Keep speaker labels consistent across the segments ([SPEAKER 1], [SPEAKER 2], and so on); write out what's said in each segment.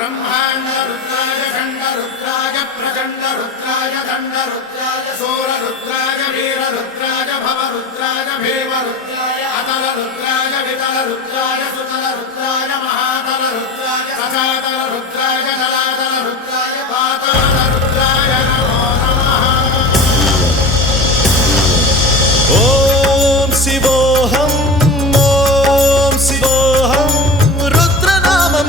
[SPEAKER 1] ब्रह्मांडरुद्राय खंडरुद्राय प्रचंडरुद्राय दण्डरुद्राय सूररुद्राय वीररुद्राय भवरुद्राय भीमरुद्राय अतलरुद्राय वितलरुद्राय सुतलरुद्राय महातलरुद्राय सचातलरुद्राय जलातलरुद्राय पातालरुद्राय नमो नमः। ओम शिवोऽहम्
[SPEAKER 2] ॐ शिवोऽहं, रुद्रनामं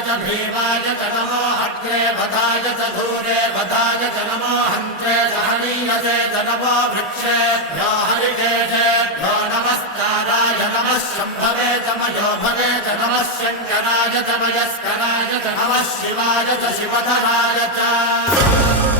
[SPEAKER 1] च भीमाय च नमो अग्रे वधाय च धूरे वधाय च नमो हन्त्रे च हनीयसे च नमो वृक्षेभ्यो हरिकेशेभ्यो नमस्काराय नमः शम्भवे च मयो भवे च नमः शङ्कराय च मयस्कराय च नमः शिवाय च शिवधराय च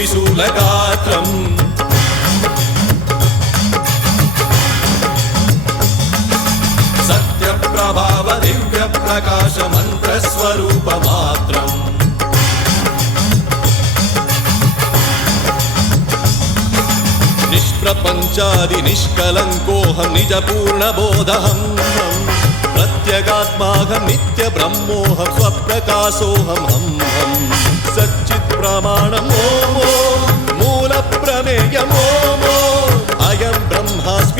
[SPEAKER 2] త్రిశూలగాత్రం సత్యప్రభావ దివ్య ప్రకాశ మంత్రస్వరూప మాత్రం. నిష్ప్రపంచాది నిష్కలంకోహం నిజ పూర్ణ బోధహం. ప్రత్యగాత్మాహం నిత్య బ్రహ్మోహం స్వప్రకాశోహం సచ్చి ప్రమాణమో మూల
[SPEAKER 3] ప్రమేయమో అయం బ్రహ్మాస్మి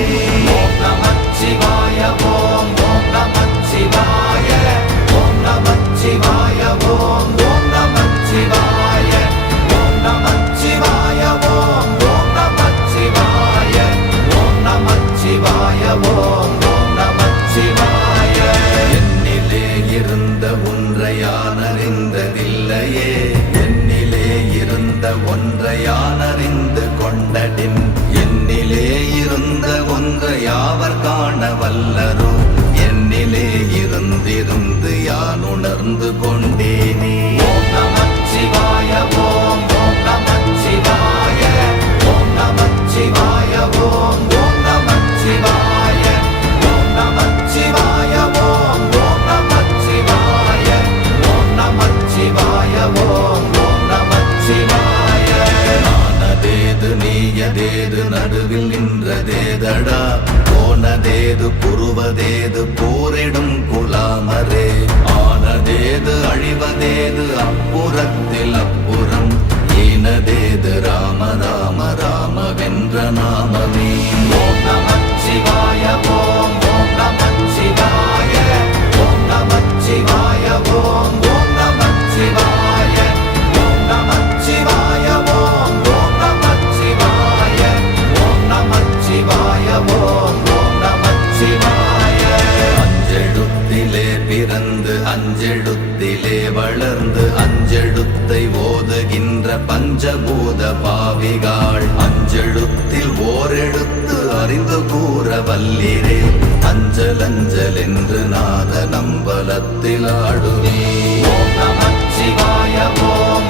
[SPEAKER 3] வல்லரோ என்னிலே இருந்திருந்து யான் உணர்ந்து கொண்டேனே. ஆனதேது புருவதேது போரிடும் குலாமரே. ஆனதேது அழிவதேது அப்புறத்தில் அப்புறம் சொல்லிரே அஞ்சல் அஞ்சல் என்று நாத நம்பலத்தில் ஆடுவே நமச்சிவாய ஓம்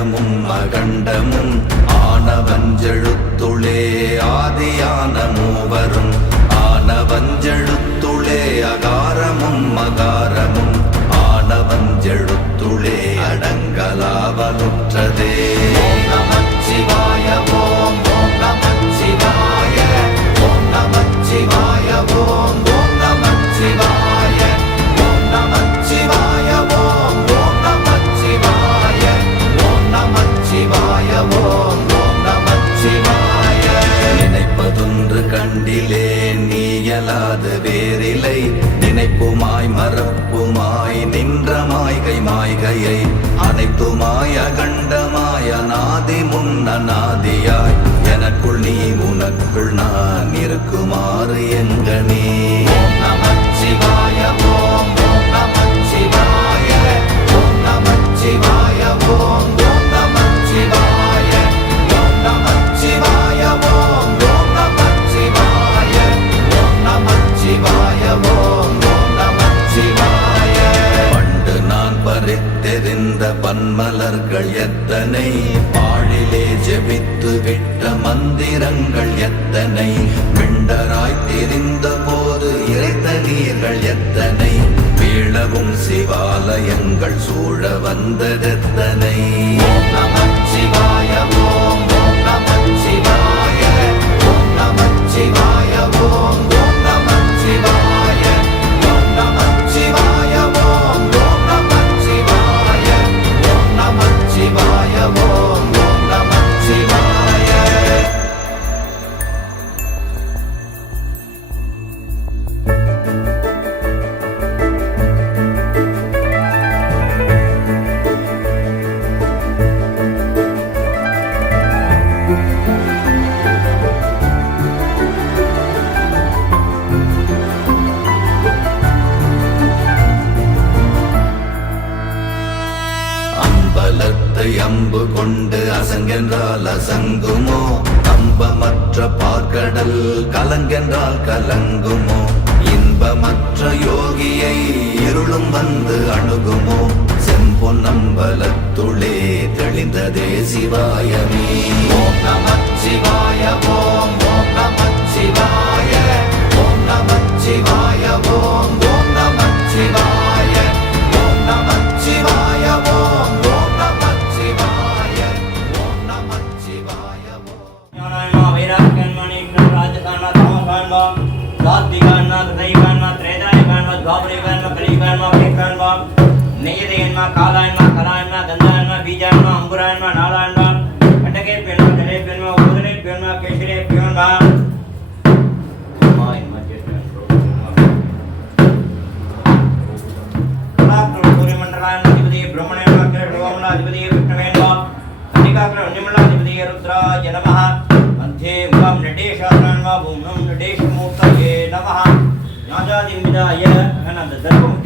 [SPEAKER 3] வேதமும் அகண்ட நான் எங்கனே அந்த கொண்டு அசங்கென்றால் அசங்குமோ? கம்பமற்ற பார்க்கடல் கலங்கென்றால் கலங்குமோ? இன்பமற்ற யோகியை இருளும் வந்து அணுகுமோ? செம்பொன்னம்பலத்துளே தெளிந்ததே சிவாயமே. ஓம் நமச்சிவாய ஓம் ஓம் நமச்சிவாய ஓம் நமச்சிவாய ஓம் ஓம் நமச்சிவாய
[SPEAKER 4] யுகான்மா கிருதயுகான்மா திரேதாயுகான்மா துவாபரயுகான்மா கலியுகான்மா வியுகான்மா நெய்யதையன்மா காலாயன்மா கலாயன்மா கந்தாயன்மா பீஜான்மா அங்குராயன்மா நாலாயன்மா கட்டகே பெண்மா தடை பெண்மா உதிரை பெண்மா கேசரே பெண்மா రుద్రాయ నమ మధ్యే ముఖం నటేశాన్వా భూమం నటేశ நமகா நாஜாதி விடாய அந்த தர்மம்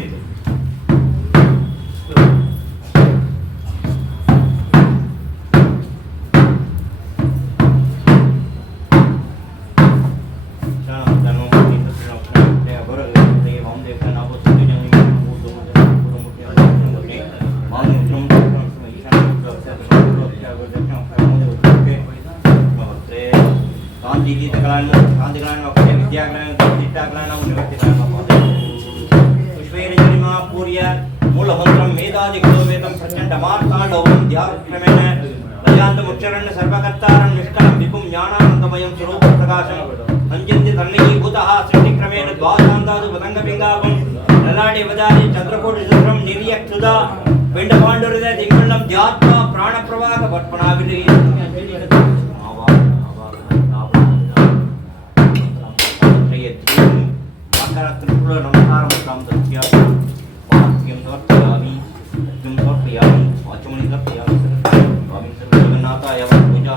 [SPEAKER 4] மயம் சுரூப பிரகாசம் அஞ்சந்தி தன்னையே பூதா சிருஷ்டிக்கிரமேண துவாசாந்தாது பதங்க பிங்காபம் லலாடி வதாரி சந்திரகோடி சுத்திரம் நிரியக்ஷுதா பிண்ட பாண்டுரித திங்கண்டம் ஜாத்மா பிராணப்பிரவாக பத்மனாவிரி திருக்குள்ள நமஸ்காரம் சாந்தியா வாக்கியம் சமர்ப்பியாமி சமர்ப்பியாமி
[SPEAKER 3] வாச்சமணி சமர்ப்பியாமி ஜெகநாதாய பூஜா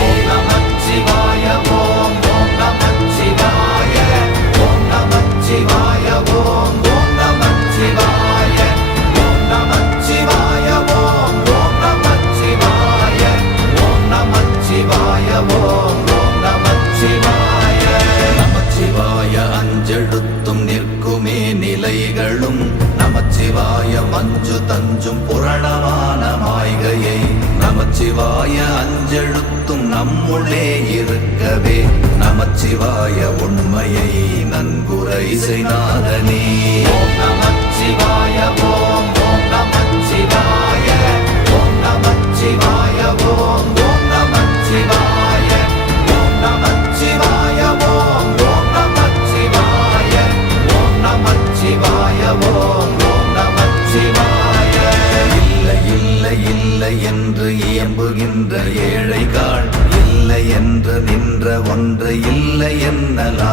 [SPEAKER 3] நன்குரை செய்நாதனே ஓம் நமச்சிவாய ஓம் ஓம் நமச்சிவாய ஓம் நமச்சிவாய ஓம் ஓம் நமச்சிவாய ஓம் நமச்சிவாய ஓம் ஓம் நமச்சிவாய ஓம் நமச்சிவாய ஓம் ஓம் நமச்சிவாய இல்லை இல்லை இல்லை என்று இயம்புகின்ற ஏழைகாள் இல்லை என்று நின்ற ஒன்று இல்லை என்னலாம்.